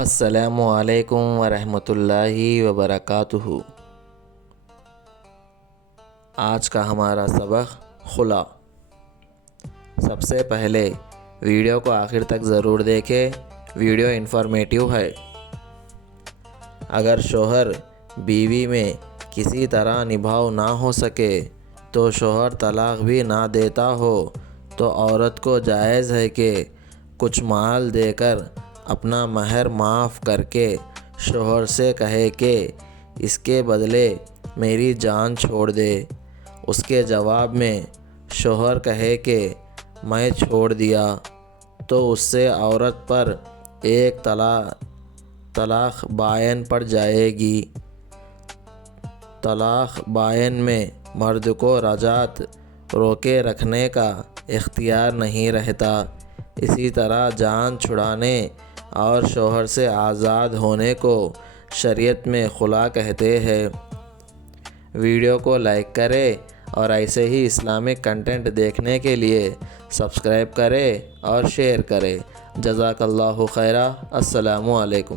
السلام علیکم ورحمۃ اللہ وبرکاتہ۔ آج کا ہمارا سبق خلا۔ سب سے پہلے ویڈیو کو آخر تک ضرور دیکھیں، ویڈیو انفارمیٹیو ہے۔ اگر شوہر بیوی میں کسی طرح نبھاؤ نہ ہو سکے تو شوہر طلاق بھی نہ دیتا ہو تو عورت کو جائز ہے کہ کچھ مال دے کر اپنا مہر معاف کر کے شوہر سے کہے کہ اس کے بدلے میری جان چھوڑ دے۔ اس کے جواب میں شوہر کہے کہ میں چھوڑ دیا تو اس سے عورت پر ایک طلاق بائن پڑ جائے گی۔ طلاق بائن میں مرد کو رجعت روکے رکھنے کا اختیار نہیں رہتا۔ اسی طرح جان چھڑانے اور شوہر سے آزاد ہونے کو شریعت میں خلا کہتے ہیں۔ ویڈیو کو لائک کریں اور ایسے ہی اسلامک کنٹینٹ دیکھنے کے لیے سبسکرائب کریں اور شیئر کریں۔ جزاک اللہ خیرا۔ السلام علیکم۔